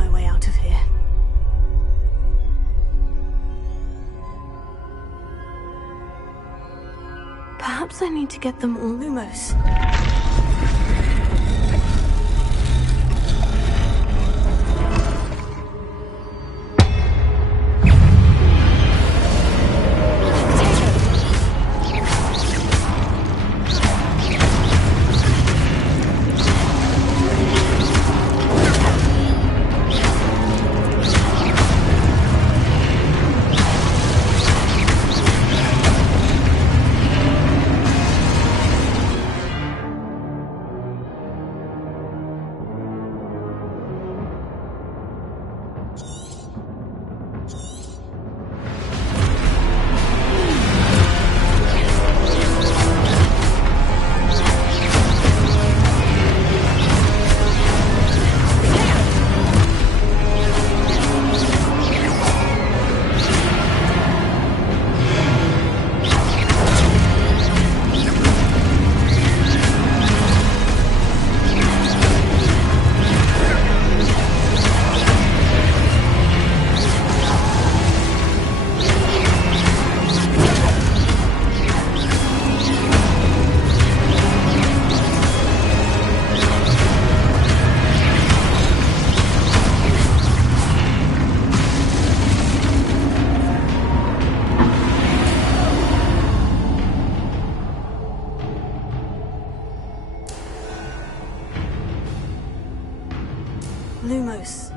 my way out of here. Perhaps I need to get them all Lumos. Lumos.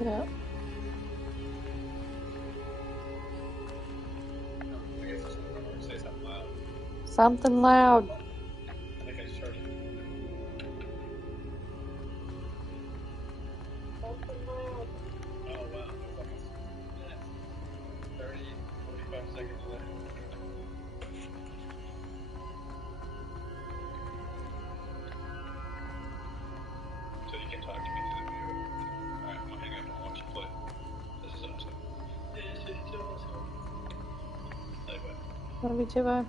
Yeah. Say something loud. Something loud. I think I just heard it. Something loud. Oh wow, there's like a minute, 30, 45 seconds left. So you can talk to me through the viewer. Alright, I'm gonna hang up and I'll watch you play. This is awesome. This is awesome. Anyway. Love you too, bye.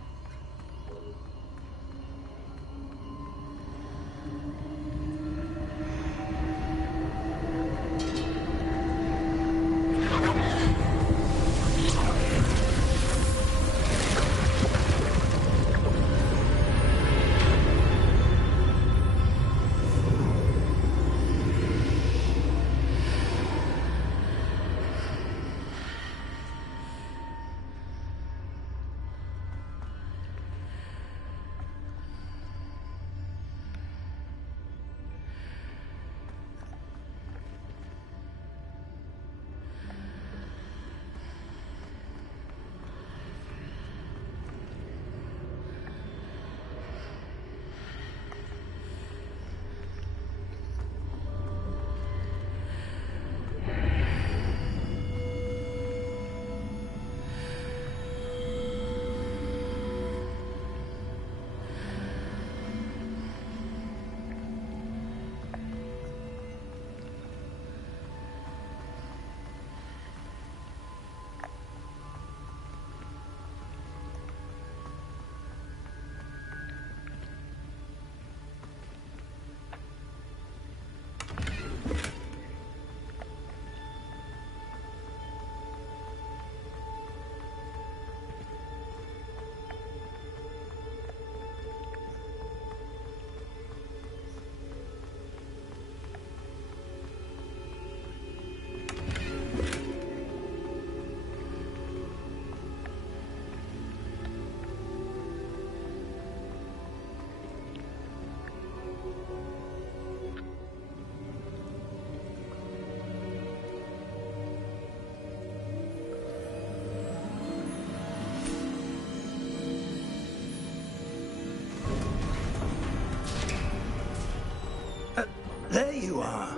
There you are.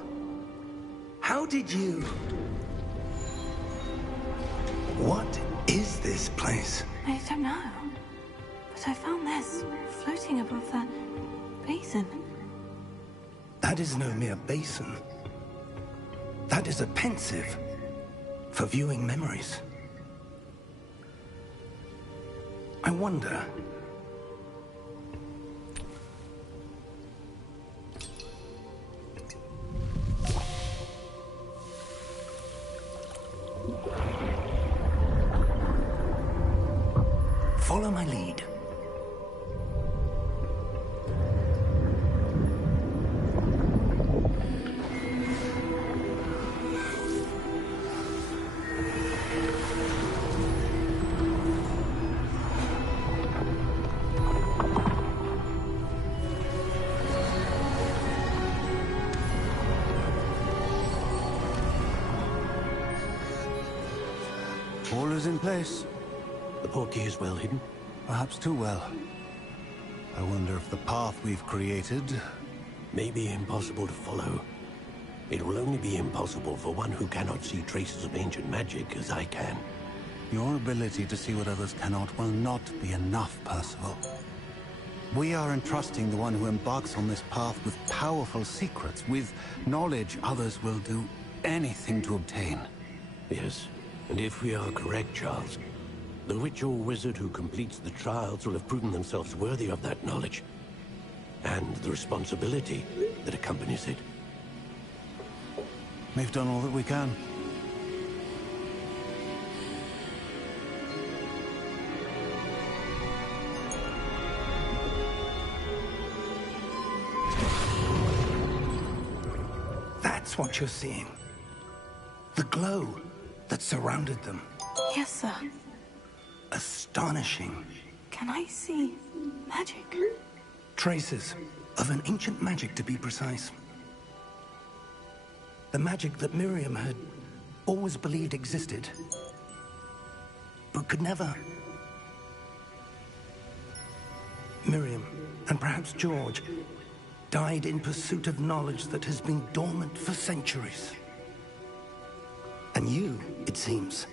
How did you... What is this place? I don't know. But I found this floating above that basin. That is no mere basin. That is a pensive for viewing memories. I wonder... Follow my lead. All is in place. The portkey is well hidden. Perhaps too well. I wonder if the path we've created... May be impossible to follow. It will only be impossible for one who cannot see traces of ancient magic as I can. Your ability to see what others cannot will not be enough, Percival. We are entrusting the one who embarks on this path with powerful secrets, with knowledge others will do anything to obtain. Yes, and if we are correct, Charles, the witch or wizard who completes the trials will have proven themselves worthy of that knowledge, and the responsibility that accompanies it. We've done all that we can. That's what you're seeing. The glow that surrounded them. Yes, sir. Astonishing. Can I see magic? Traces of an ancient magic, to be precise. The magic that Miriam had always believed existed, but could never. Miriam, and perhaps George, died in pursuit of knowledge that has been dormant for centuries. And you, it seems,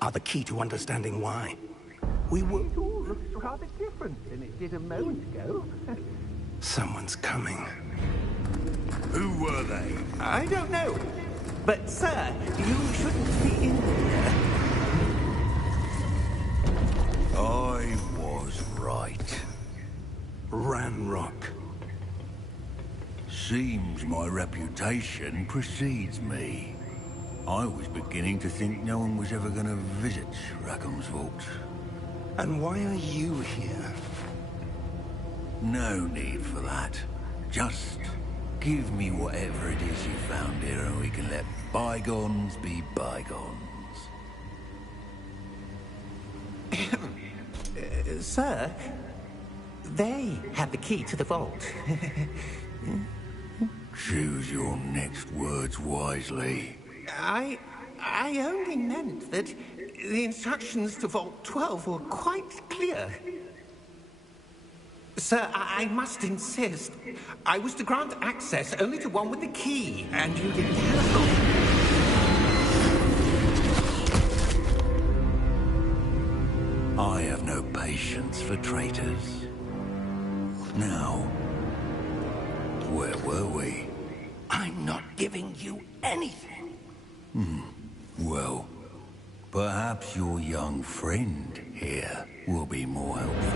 are the key to understanding why. We were... It all looks rather different than it did a moment ago. Someone's coming. Who were they? I don't know. But, sir, you shouldn't be in here. I was right. Ranrock. Seems my reputation precedes me. I was beginning to think no one was ever going to visit Rackham's vault. And why are you here? No need for that. Just give me whatever it is you found here and we can let bygones be bygones. Sir, they have the key to the vault. Choose your next words wisely. I only meant that the instructions to Vault 12 were quite clear. Sir, I must insist. I was to grant access only to one with the key, and you didn't have. I have no patience for traitors. Now, where were we? I'm not giving you anything. Well, perhaps your young friend here will be more helpful.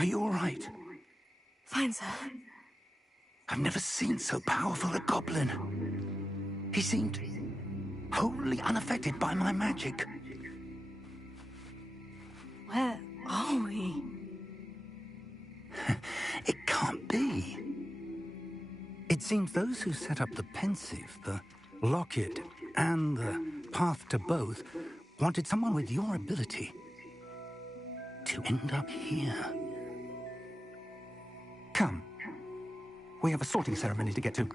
Are you all right? Fine, sir. I've never seen so powerful a goblin. He seemed wholly unaffected by my magic. Where are we? It can't be. It seems those who set up the Pensieve, the Locket, and the Path to Both wanted someone with your ability to end up here. Come. We have a sorting ceremony to get to.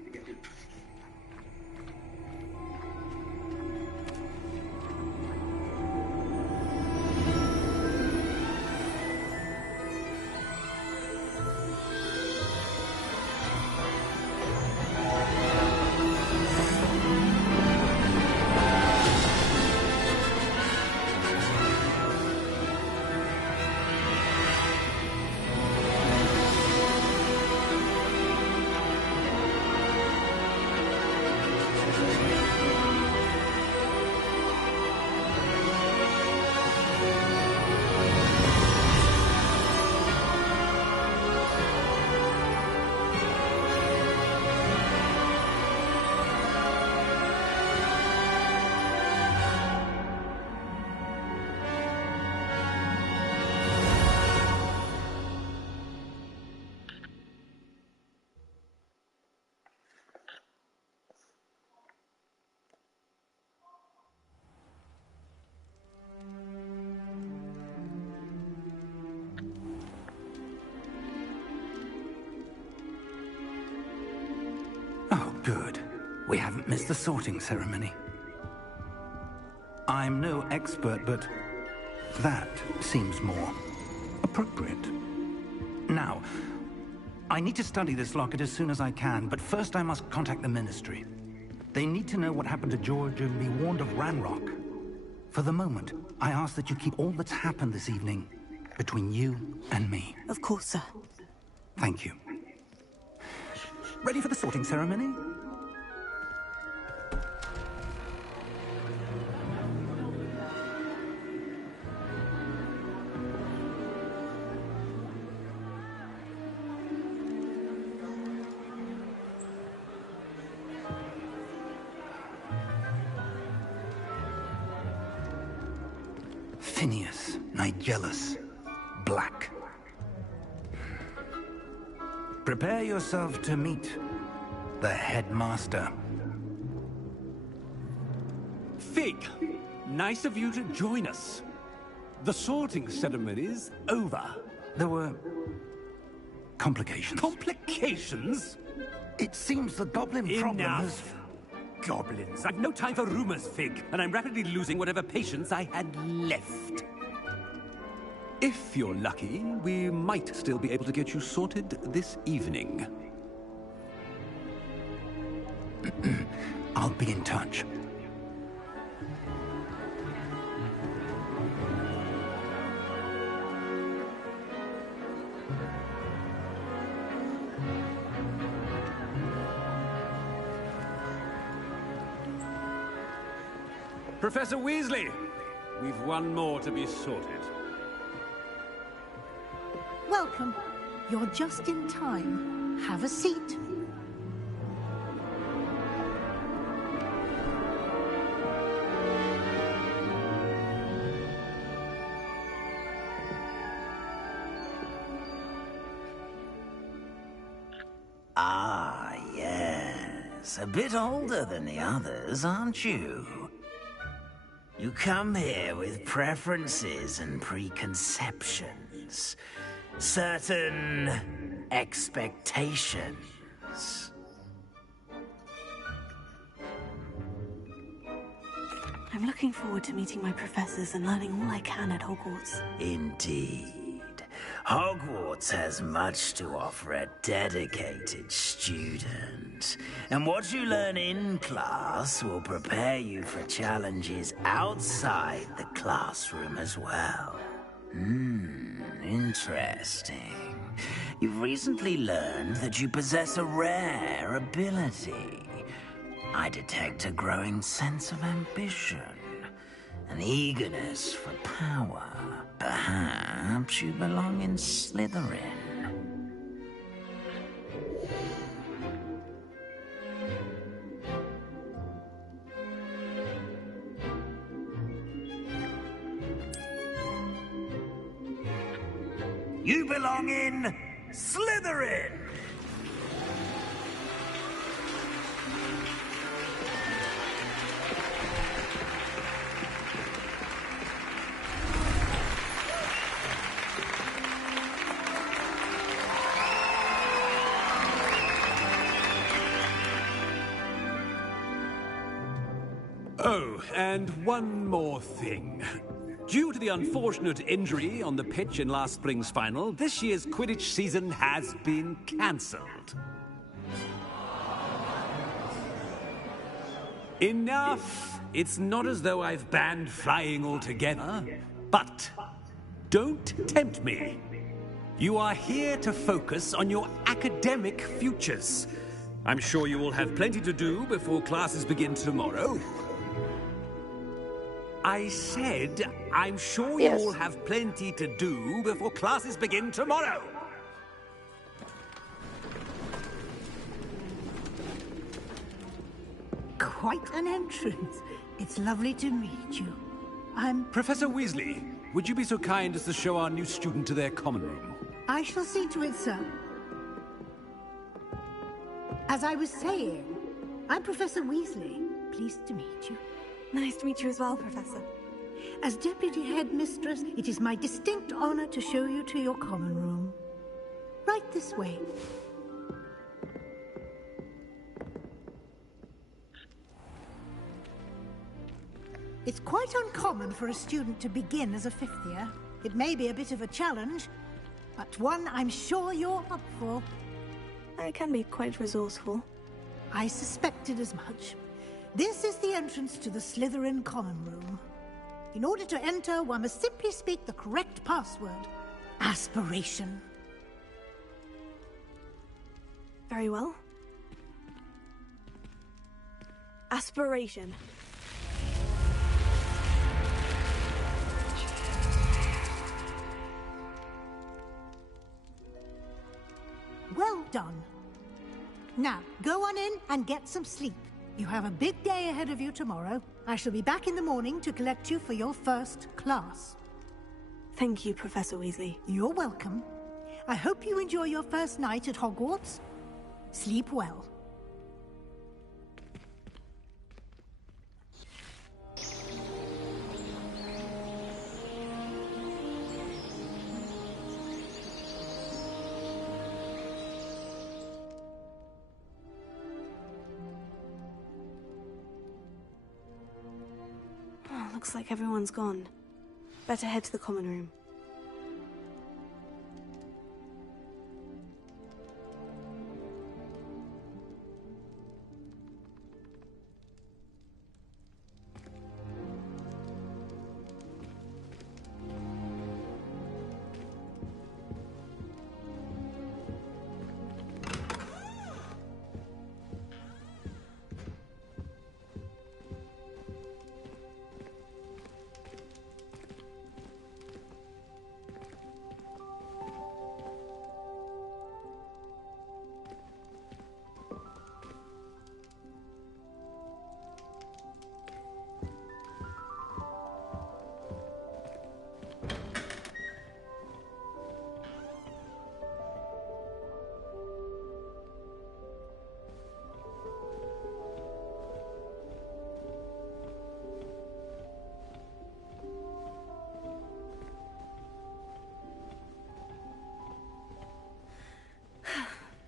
Good. We haven't missed the sorting ceremony. I'm no expert, but that seems more appropriate. Now, I need to study this locket as soon as I can, but first I must contact the Ministry. They need to know what happened to George and be warned of Ranrock. For the moment, I ask that you keep all that's happened this evening between you and me. Of course, sir. Thank you. Ready for the sorting ceremony? Phineas Nigellus Black. Prepare yourself to meet the headmaster. Fig, nice of you to join us. The sorting ceremony's over. There were complications. Complications? It seems the goblin problem has... Enough! Goblins. I've no time for rumors, Fig, and I'm rapidly losing whatever patience I had left. If you're lucky, we might still be able to get you sorted this evening. I'll be in touch. Professor Weasley, we've one more to be sorted. Welcome. You're just in time. Have a seat. Ah, yes. A bit older than the others, aren't you? You come here with preferences and preconceptions. Certain expectations. I'm looking forward to meeting my professors and learning all I can at Hogwarts. Indeed. Hogwarts has much to offer a dedicated student. And what you learn in class will prepare you for challenges outside the classroom as well. Interesting. You've recently learned that you possess a rare ability. I detect a growing sense of ambition. an eagerness for power. Perhaps you belong in Slytherin. You belong in Slytherin! Oh, and one more thing. Due to the unfortunate injury on the pitch in last spring's final, this year's Quidditch season has been cancelled. Enough! It's not as though I've banned flying altogether, but don't tempt me. You are here to focus on your academic futures. I'm sure you will have plenty to do before classes begin tomorrow. I said, I'm sure you all have plenty to do before classes begin tomorrow. Quite an entrance. It's lovely to meet you. I'm... Professor Weasley, would you be so kind as to show our new student to their common room? I shall see to it, sir. As I was saying, I'm Professor Weasley. Pleased to meet you. Nice to meet you as well, Professor. As Deputy Headmistress, it is my distinct honor to show you to your common room. Right this way. It's quite uncommon for a student to begin as a fifth year. It may be a bit of a challenge, but one I'm sure you're up for. I can be quite resourceful. I suspected as much. This is the entrance to the Slytherin common room. In order to enter, one must simply speak the correct password. Aspiration. Very well. Aspiration. Well done. Now, go on in and get some sleep. You have a big day ahead of you tomorrow. I shall be back in the morning to collect you for your first class. Thank you, Professor Weasley. You're welcome. I hope you enjoy your first night at Hogwarts. Sleep well. Looks like everyone's gone. Better head to the common room.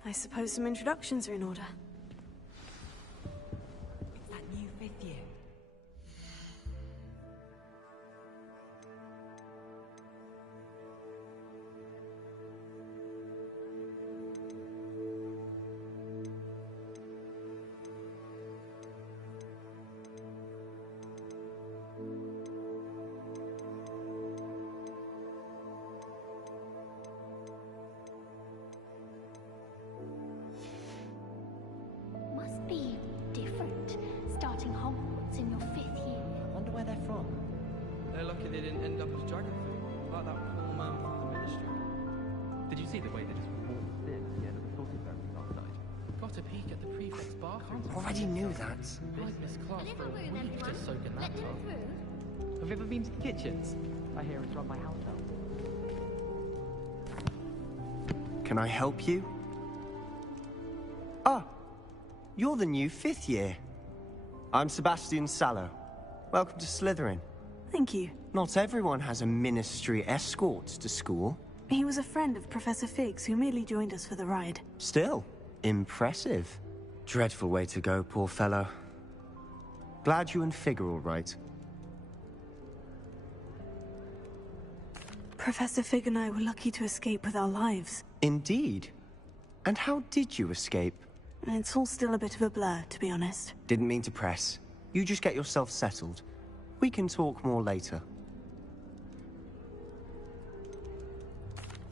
I suppose some introductions are in order. It's that new fifth year. lucky they didn't end up as dragon food, like that poor man from the ministry. Did you see the way they just walked in at the end of the sorting ceremony last night? Got a peek at the prefect's bathroom. Already knew that. I'd missed class for a week just soaking that tub. Have you ever been to the kitchens? I hear it's run my house now. Can I help you? Ah, you're the new 5th year. I'm Sebastian Sallow. Welcome to Slytherin. Thank you. Not everyone has a ministry escort to school. He was a friend of Professor Figgs who merely joined us for the ride. Still, impressive. Dreadful way to go, poor fellow. Glad you and Fig are all right. Professor Fig and I were lucky to escape with our lives. Indeed. And how did you escape? It's all still a bit of a blur, to be honest. Didn't mean to press. You just get yourself settled. We can talk more later.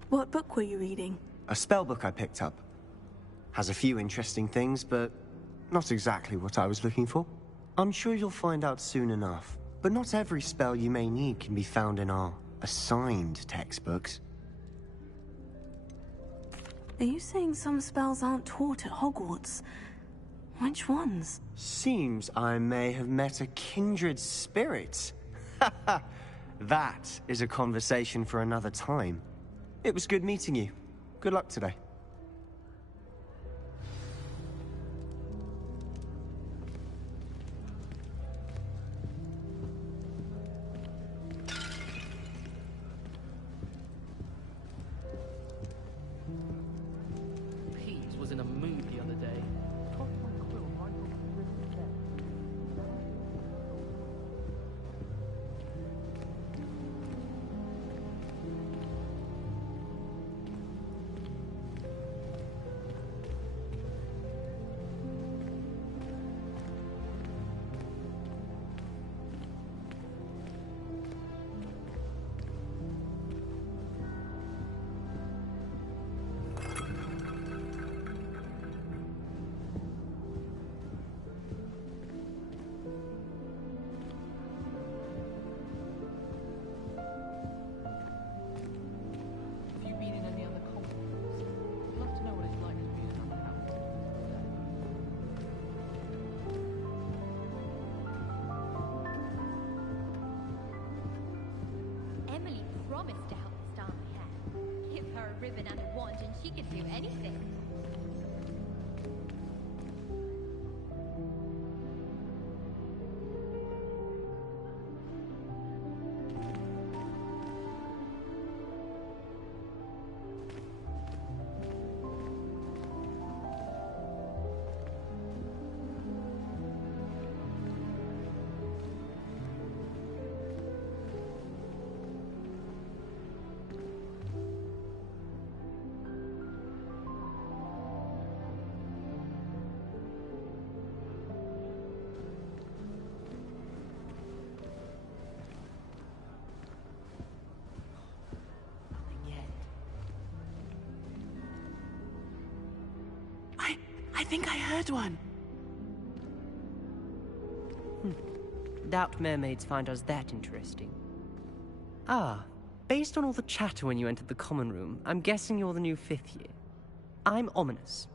What book were you reading? A spell book I picked up. Has a few interesting things, but not exactly what I was looking for. I'm sure you'll find out soon enough. But not every spell you may need can be found in our assigned textbooks. Are you saying some spells aren't taught at Hogwarts? Which ones? Seems I may have met a kindred spirit. That is a conversation for another time. It was good meeting you. Good luck today. Peeves was in a mood the other day. Have you been in any other conferences? I'd love to know what it's like to be in another house. Emily promised to help style my hair. Give her a ribbon and a wand and she can do anything. I think I heard one. Doubt mermaids find us that interesting. Ah, based on all the chatter when you entered the common room, I'm guessing you're the new 5th year. I'm Ominis.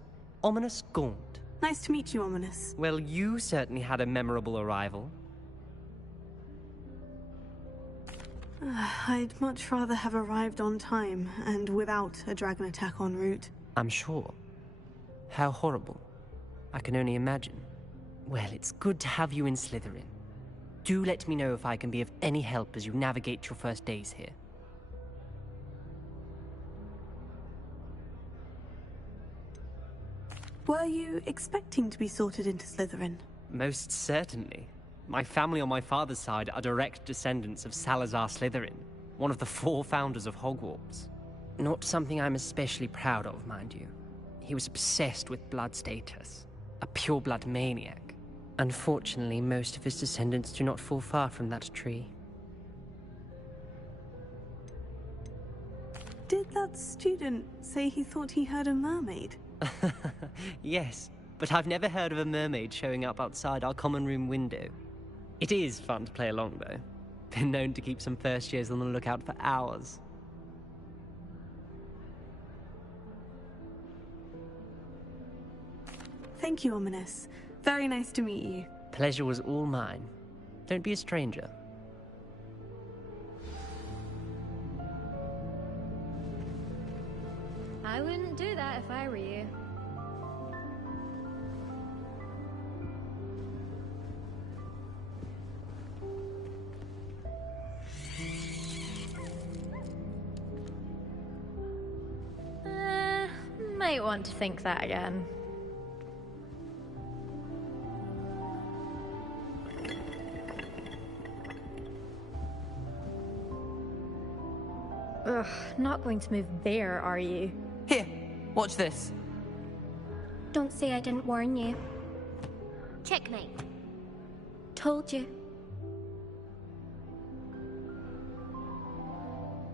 Ominis Gaunt. Nice to meet you, Ominis. Well, you certainly had a memorable arrival. I'd much rather have arrived on time and without a dragon attack en route. I'm sure. How horrible. I can only imagine. Well, it's good to have you in Slytherin. Do let me know if I can be of any help as you navigate your first days here. Were you expecting to be sorted into Slytherin? Most certainly. My family on my father's side are direct descendants of Salazar Slytherin, one of the 4 founders of Hogwarts. Not something I'm especially proud of, mind you. He was obsessed with blood status, a pure-blood maniac. Unfortunately, most of his descendants do not fall far from that tree. Did that student say he thought he heard a mermaid? Yes, but I've never heard of a mermaid showing up outside our common room window. It is fun to play along, though. Been known to keep some first years on the lookout for hours. Thank you, Ominous. Very nice to meet you. Pleasure was all mine. Don't be a stranger. I wouldn't do that if I were you. Might want to think that again. Ugh, not going to move there, are you? Here, watch this. Don't say I didn't warn you. Checkmate. Told you.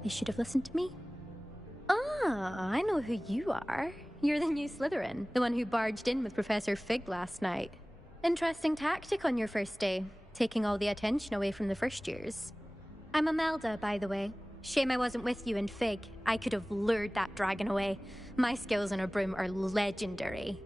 They should have listened to me. Ah, I know who you are. You're the new Slytherin, the one who barged in with Professor Fig last night. Interesting tactic on your first day, taking all the attention away from the first years. I'm Imelda, by the way. Shame I wasn't with you in Fig. I could have lured that dragon away. My skills on a broom are legendary.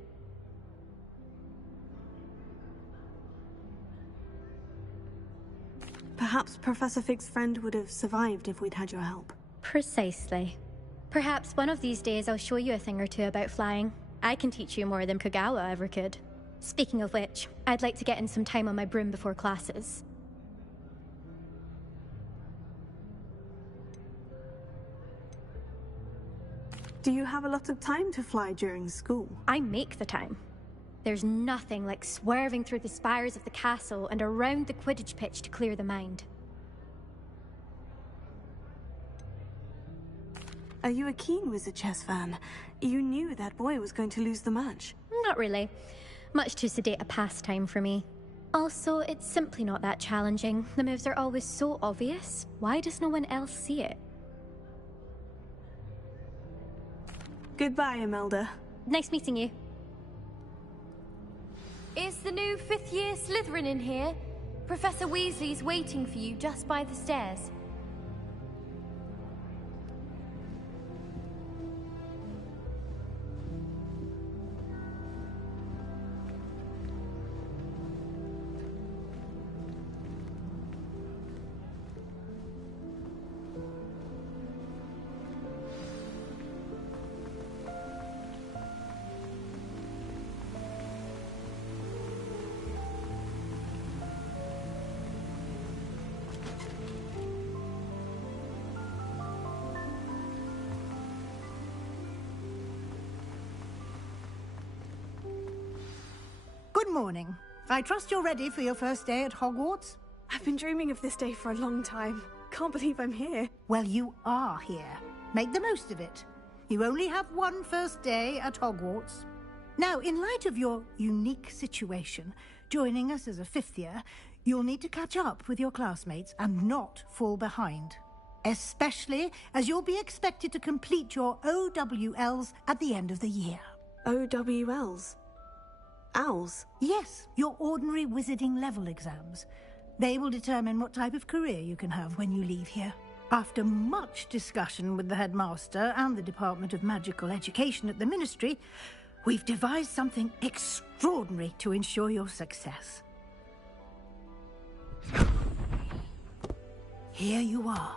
Perhaps Professor Fig's friend would have survived if we'd had your help. Precisely. Perhaps one of these days I'll show you a thing or two about flying. I can teach you more than Kogawa ever could. Speaking of which, I'd like to get in some time on my broom before classes. Do you have a lot of time to fly during school? I make the time. There's nothing like swerving through the spires of the castle and around the Quidditch pitch to clear the mind. Are you a keen Wizard chess fan? You knew that boy was going to lose the match. Not really. Much too sedate a pastime for me. Also, it's simply not that challenging. The moves are always so obvious. Why does no one else see it? Goodbye, Imelda. Nice meeting you. Is the new 5th year Slytherin in here? Professor Weasley's waiting for you just by the stairs. Good morning. I trust you're ready for your first day at Hogwarts? I've been dreaming of this day for a long time. Can't believe I'm here. Well, you are here. Make the most of it. You only have one first day at Hogwarts. Now, in light of your unique situation, joining us as a 5th year, you'll need to catch up with your classmates and not fall behind. Especially as you'll be expected to complete your OWLs at the end of the year. OWLs? Owls? Yes, your ordinary wizarding level exams. They will determine what type of career you can have when you leave here. After much discussion with the headmaster and the Department of Magical Education at the Ministry, we've devised something extraordinary to ensure your success. Here you are.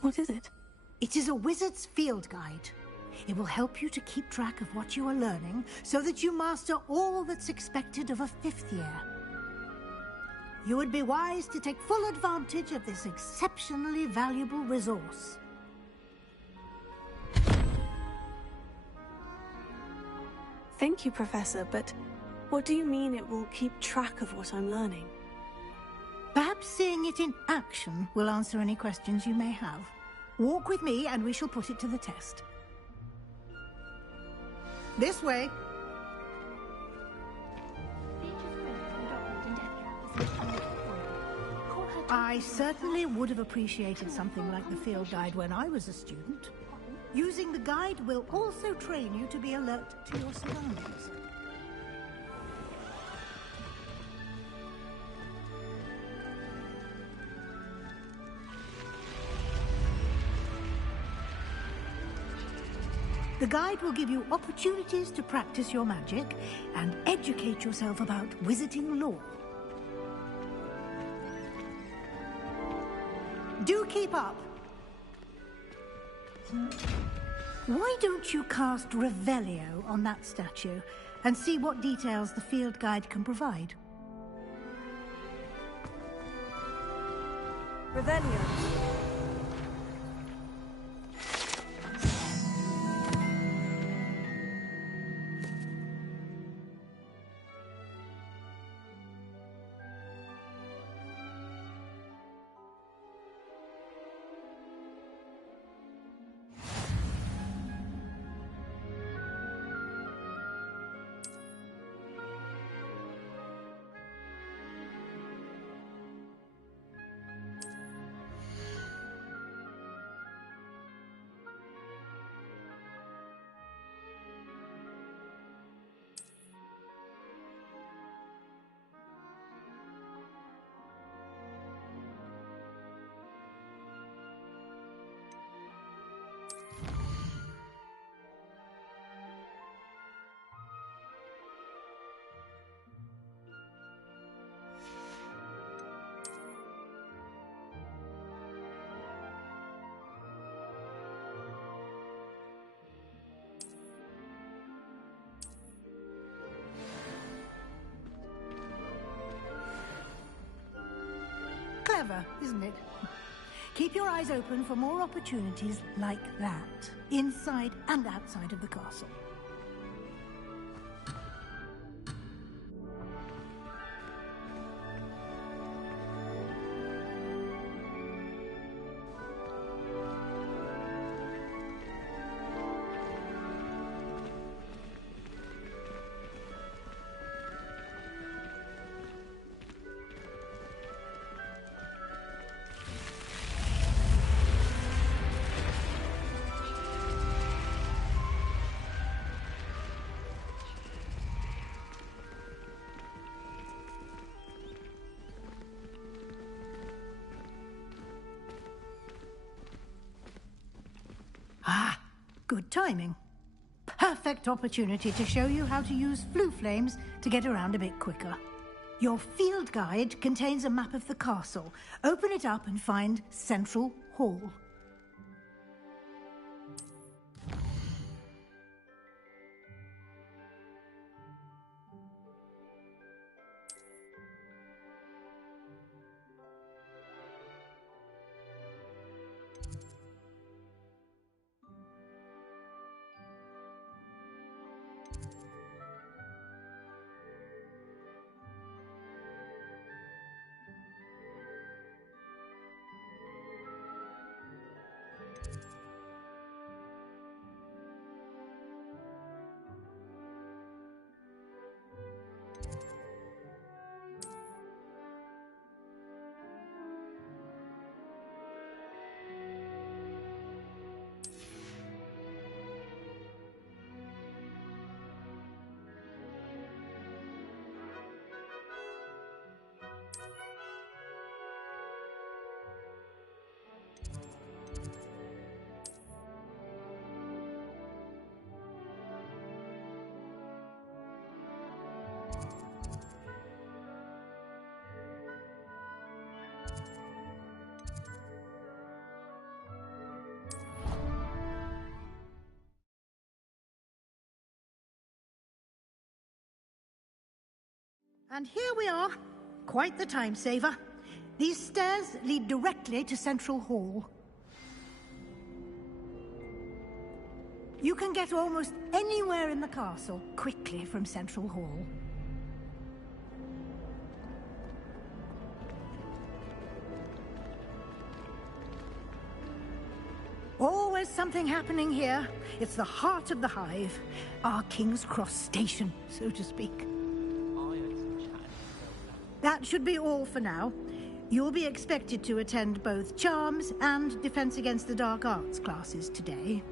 What is it? It is a wizard's field guide. It will help you to keep track of what you are learning so that you master all that's expected of a 5th year. You would be wise to take full advantage of this exceptionally valuable resource. Thank you, Professor, but what do you mean it will keep track of what I'm learning? Perhaps seeing it in action will answer any questions you may have. Walk with me and we shall put it to the test. This way. I certainly would have appreciated something like the field guide when I was a student. Using the guide will also train you to be alert to your surroundings. The guide will give you opportunities to practice your magic and educate yourself about wizarding lore. Do keep up. Why don't you cast Revelio on that statue and see what details the field guide can provide? Revelio. Clever, isn't it? Keep your eyes open for more opportunities like that, inside and outside of the castle. Good timing. Perfect opportunity to show you how to use flue flames to get around a bit quicker. Your field guide contains a map of the castle. Open it up and find Central Hall. And here we are. Quite the time saver. These stairs lead directly to Central Hall. You can get almost anywhere in the castle quickly from Central Hall. Always something happening here. It's the heart of the hive. Our King's Cross station, so to speak. That should be all for now. You'll be expected to attend both Charms and Defense Against the Dark Arts classes today.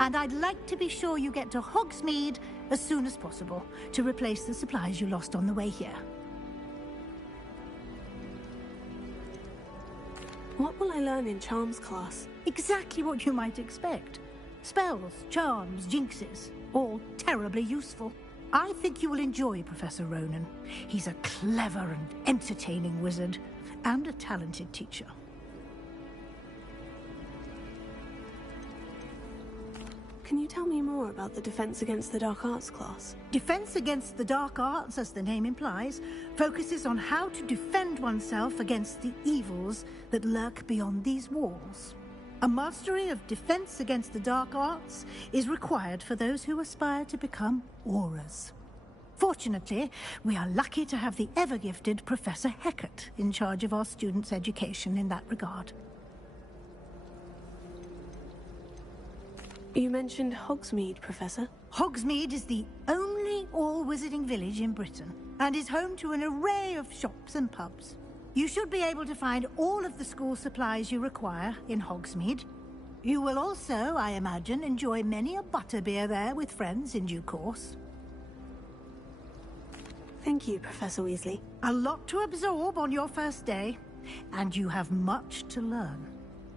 And I'd like to be sure you get to Hogsmeade as soon as possible to replace the supplies you lost on the way here. What will I learn in Charms class? Exactly what you might expect. Spells, charms, jinxes, all terribly useful. I think you will enjoy Professor Ronan. He's a clever and entertaining wizard, and a talented teacher. Can you tell me more about the Defense Against the Dark Arts class? Defense Against the Dark Arts, as the name implies, focuses on how to defend oneself against the evils that lurk beyond these walls. A mastery of Defense Against the Dark Arts is required for those who aspire to become Aurors. Fortunately, we are lucky to have the ever-gifted Professor Hecat in charge of our students' education in that regard. You mentioned Hogsmeade, Professor. Hogsmeade is the only all-wizarding village in Britain, and is home to an array of shops and pubs. You should be able to find all of the school supplies you require in Hogsmeade. You will also, I imagine, enjoy many a butterbeer there with friends in due course. Thank you, Professor Weasley. A lot to absorb on your first day, and you have much to learn.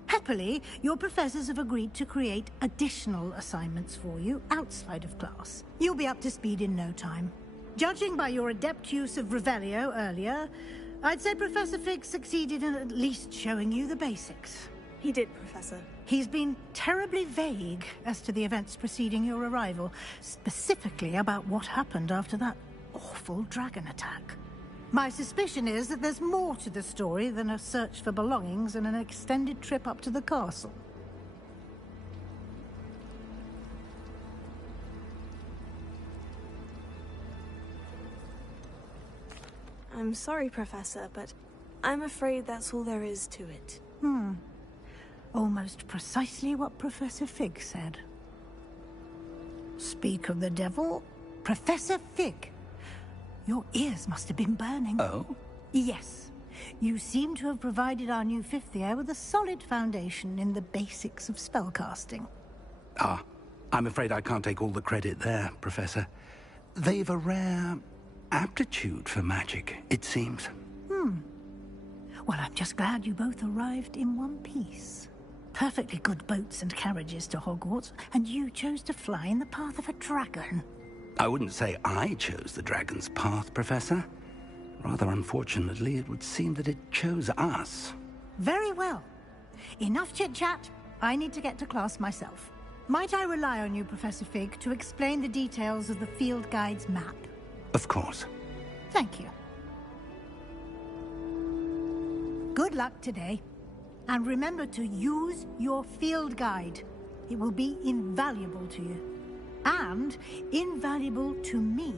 Happily, your professors have agreed to create additional assignments for you outside of class. You'll be up to speed in no time. Judging by your adept use of Revelio earlier, I'd say Professor Fig succeeded in at least showing you the basics. He did, Professor. He's been terribly vague as to the events preceding your arrival, specifically about what happened after that awful dragon attack. My suspicion is that there's more to the story than a search for belongings and an extended trip up to the castle. I'm sorry, Professor, but I'm afraid that's all there is to it. Almost precisely what Professor Fig said. Speak of the devil, Professor Fig. Your ears must have been burning. Oh? Yes. You seem to have provided our new fifth year with a solid foundation in the basics of spellcasting. Ah, I'm afraid I can't take all the credit there, Professor. They've a rare aptitude for magic, it seems. Well, I'm just glad you both arrived in one piece. Perfectly good boats and carriages to Hogwarts, and you chose to fly in the path of a dragon. I wouldn't say I chose the dragon's path, Professor. Rather unfortunately, it would seem that it chose us. Very well. Enough chit-chat. I need to get to class myself. Might I rely on you, Professor Fig, to explain the details of the field guide's map? Of course. Thank you. Good luck today. And remember to use your field guide. It will be invaluable to you. And invaluable to me,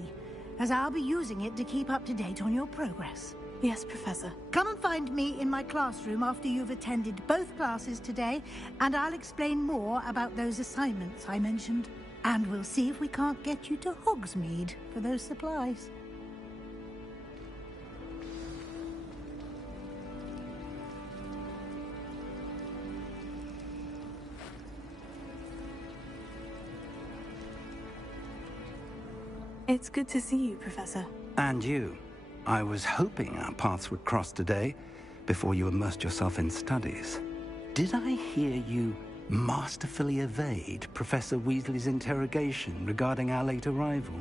as I'll be using it to keep up to date on your progress. Yes, Professor. Come and find me in my classroom after you've attended both classes today, and I'll explain more about those assignments I mentioned. And we'll see if we can't get you to Hogsmeade for those supplies. It's good to see you, Professor. And you. I was hoping our paths would cross today, before you immersed yourself in studies. Did I hear you masterfully evade Professor Weasley's interrogation regarding our late arrival?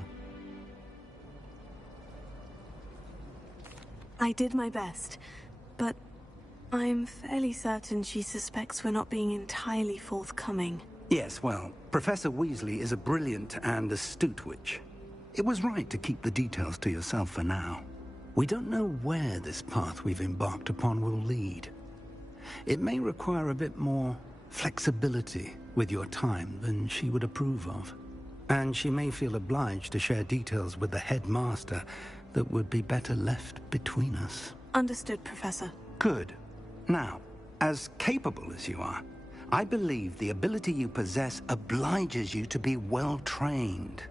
I did my best, but I'm fairly certain she suspects we're not being entirely forthcoming. Yes, well, Professor Weasley is a brilliant and astute witch. It was right to keep the details to yourself for now. We don't know where this path we've embarked upon will lead. It may require a bit more flexibility with your time than she would approve of. And she may feel obliged to share details with the headmaster that would be better left between us. Understood, Professor. Good. Now, as capable as you are, I believe the ability you possess obliges you to be well trained.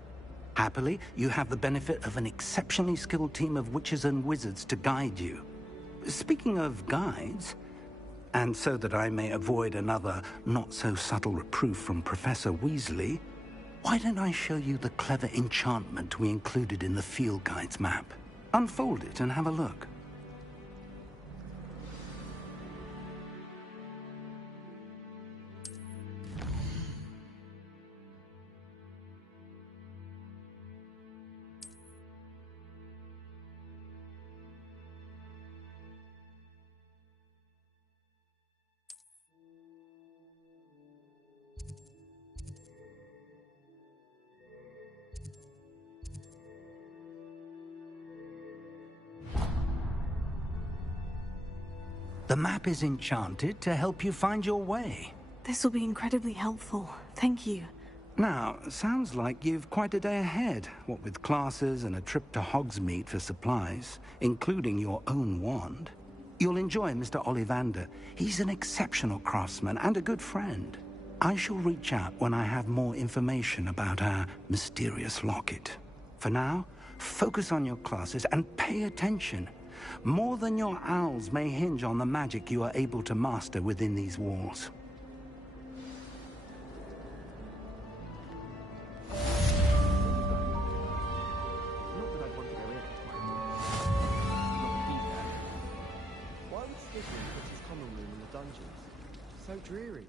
Happily, you have the benefit of an exceptionally skilled team of witches and wizards to guide you. Speaking of guides, and so that I may avoid another not-so-subtle reproof from Professor Weasley, why don't I show you the clever enchantment we included in the field guide's map? Unfold it and have a look. The map is enchanted to help you find your way. This will be incredibly helpful. Thank you. Now, sounds like you've quite a day ahead, what with classes and a trip to Hogsmeade for supplies, including your own wand. You'll enjoy Mr. Ollivander. He's an exceptional craftsman and a good friend. I shall reach out when I have more information about our mysterious locket. For now, focus on your classes and pay attention. More than your owls may hinge on the magic you are able to master within these walls. Why would Slytherin put his common room in the dungeons? So dreary.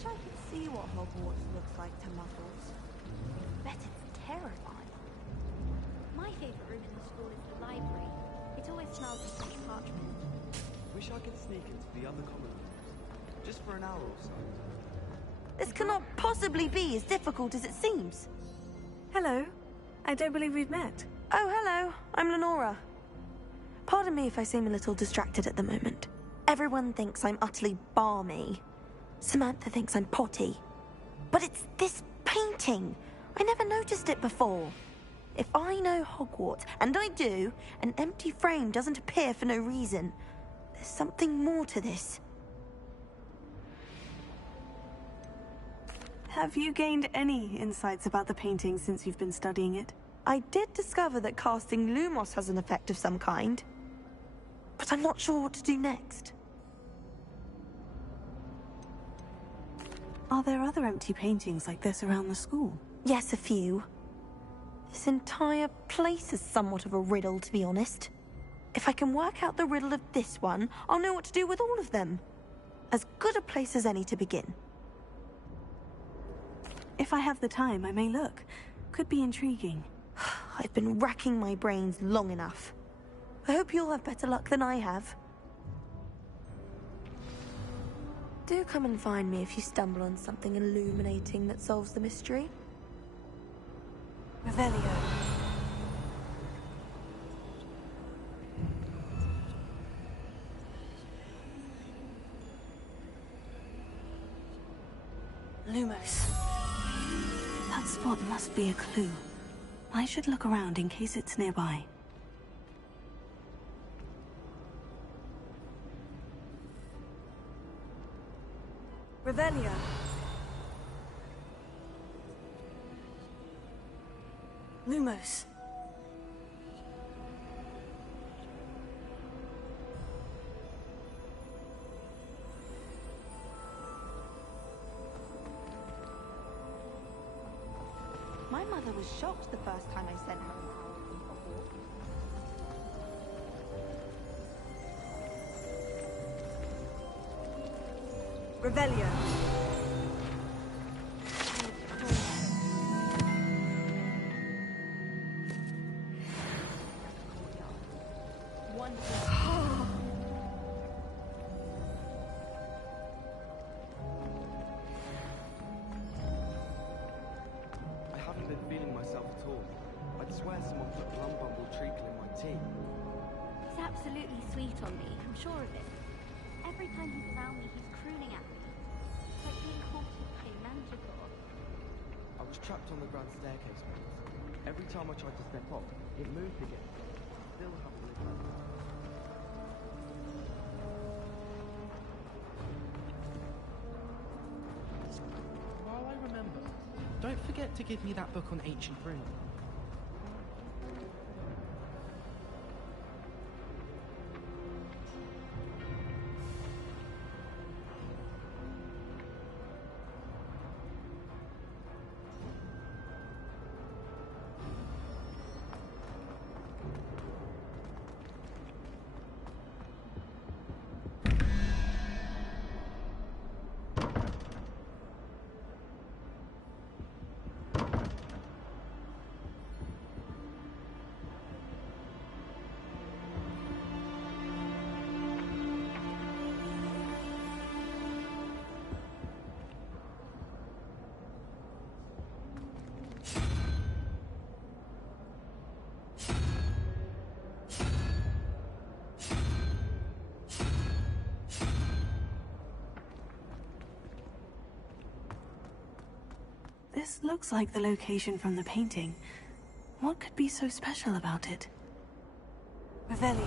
wish I could see what Hogwarts looks like to muggles. Bet it's terrifying. My favourite room in the school is the library. It always smells of fresh parchment. Wish I could sneak into the other common rooms, just for an hour or so. This cannot possibly be as difficult as it seems. Hello. I don't believe we've met. Oh, hello. I'm Lenora. Pardon me if I seem a little distracted at the moment. Everyone thinks I'm utterly balmy. Samantha thinks I'm potty. But it's this painting. I never noticed it before. If I know Hogwarts, and I do, an empty frame doesn't appear for no reason. There's something more to this. Have you gained any insights about the painting since you've been studying it? I did discover that casting Lumos has an effect of some kind. But I'm not sure what to do next. Are there other empty paintings like this around the school? Yes, a few. This entire place is somewhat of a riddle, to be honest. If I can work out the riddle of this one, I'll know what to do with all of them. As good a place as any to begin. If I have the time, I may look. Could be intriguing. I've been racking my brains long enough. I hope you'll have better luck than I have. Do come and find me if you stumble on something illuminating that solves the mystery. Revelio. Lumos. That spot must be a clue. I should look around in case it's nearby. Revelio. Lumos. My mother was shocked the first time I sent her an owl from Hogwarts. Revelio. I haven't been feeling myself at all. I'd swear someone put Plumbumble treacle in my tea. He's absolutely sweet on me, I'm sure of it. Every time he's around me, he's crooning at me. It's like being haunted by a manticore. I was trapped on the grand staircase once. Every time I tried to step off, it moved again. Still haven't lived that down. While I remember, don't forget to give me that book on ancient rune. This looks like the location from the painting. What could be so special about it? Revelio.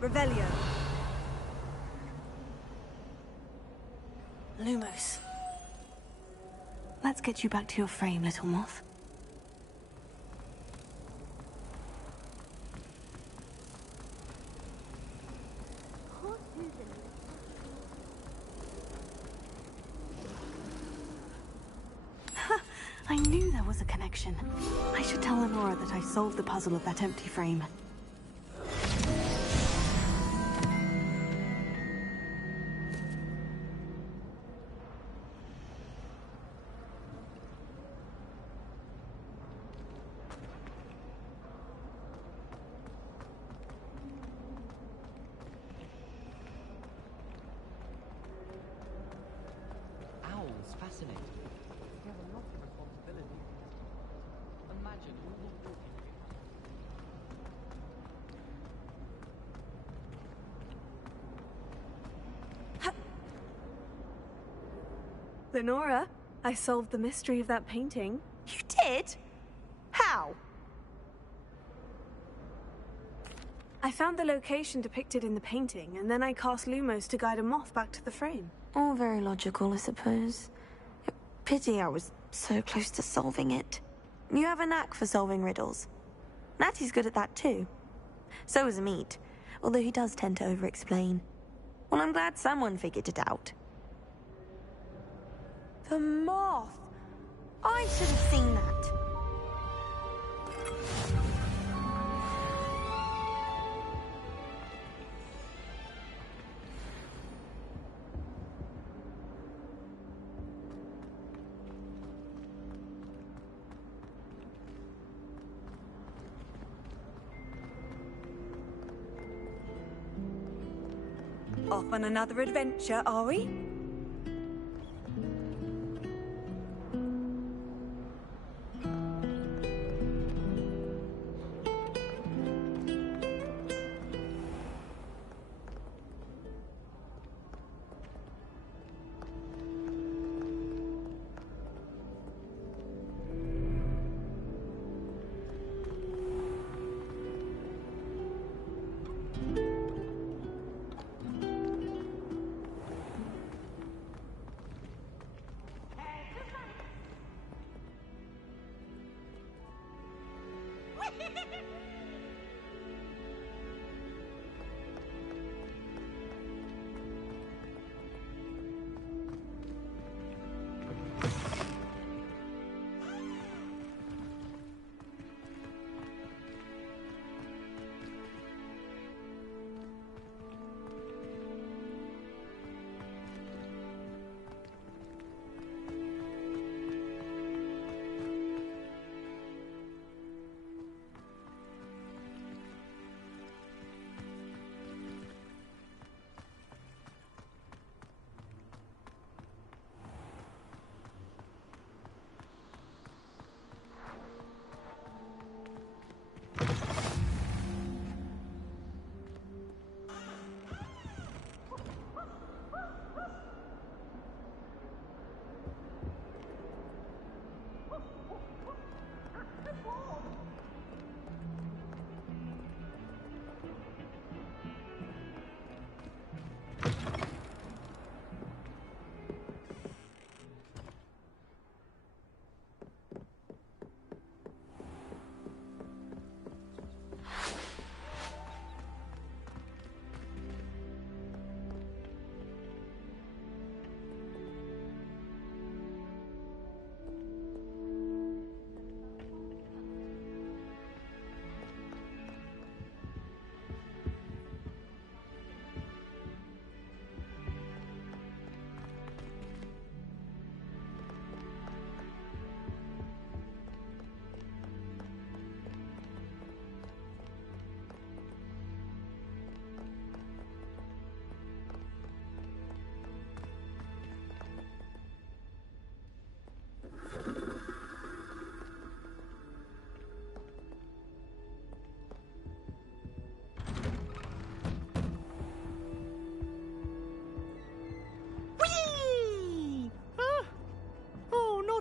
Revelio. Lumos. get you back to your frame, little moth. I knew there was a connection. I should tell Lenora that I solved the puzzle of that empty frame. Owls, fascinating. They have a lot of responsibility. Imagine all the walking Lenora, I solved the mystery of that painting. You did? How? I found the location depicted in the painting, and then I cast Lumos to guide a moth back to the frame. All very logical, I suppose. Pity I was so close to solving it. You have a knack for solving riddles. Natty's good at that too. So is Amit, although he does tend to over-explain. Well, I'm glad someone figured it out. The moth! I should have seen that. Off on another adventure, are we?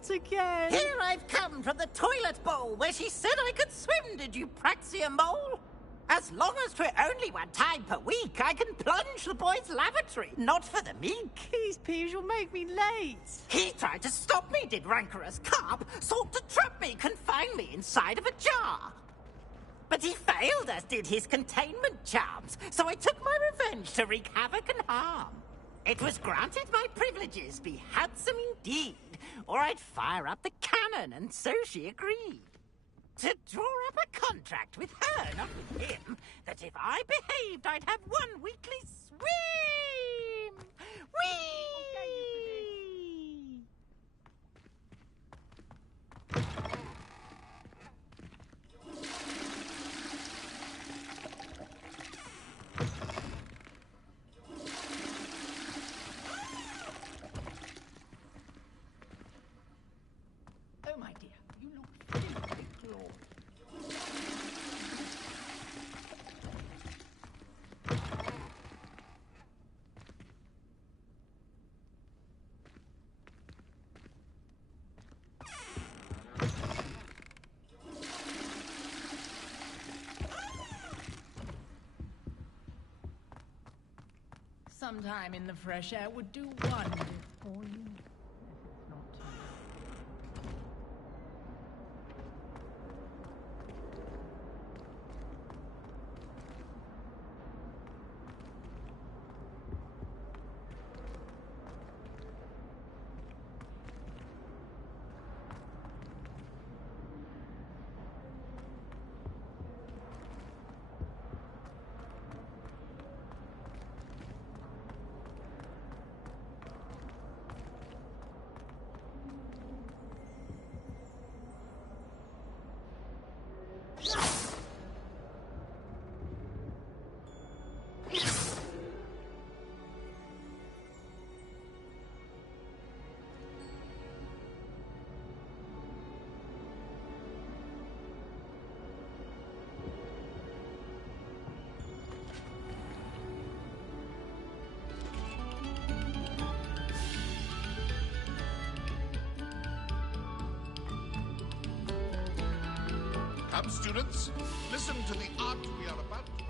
Again. Here I've come from the toilet bowl where she said I could swim, did you Praxia mole? As long as 'twere only one time per week, I can plunge the boy's lavatory, not for the meek. These peeves will make me late. He tried to stop me, did rancorous carp, sought to trap me, confine me inside of a jar. But he failed, as did his containment charms, so I took my revenge to wreak havoc and harm. It was granted my privileges be handsome indeed, or I'd fire up the cannon, and so she agreed. To draw up a contract with her, not with him, that if I behaved, I'd have one weekly swim! Whee! Oh, my dear, you look filthy flawed. Sometime in the fresh air would do wonders for you. Come, students, listen to the art we are about to...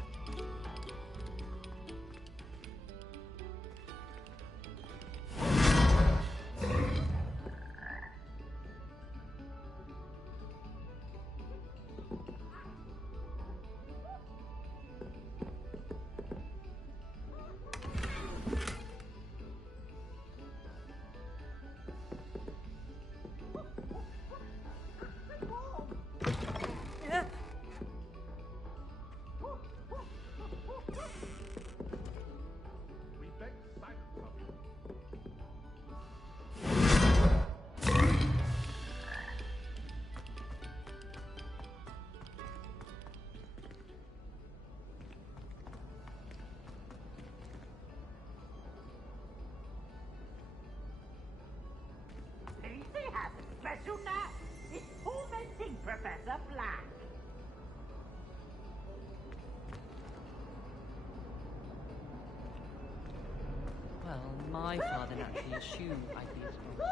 Special knack! It's tormenting Professor Black! Well, my father naturally assumed I'd be as strong.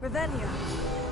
Revelio.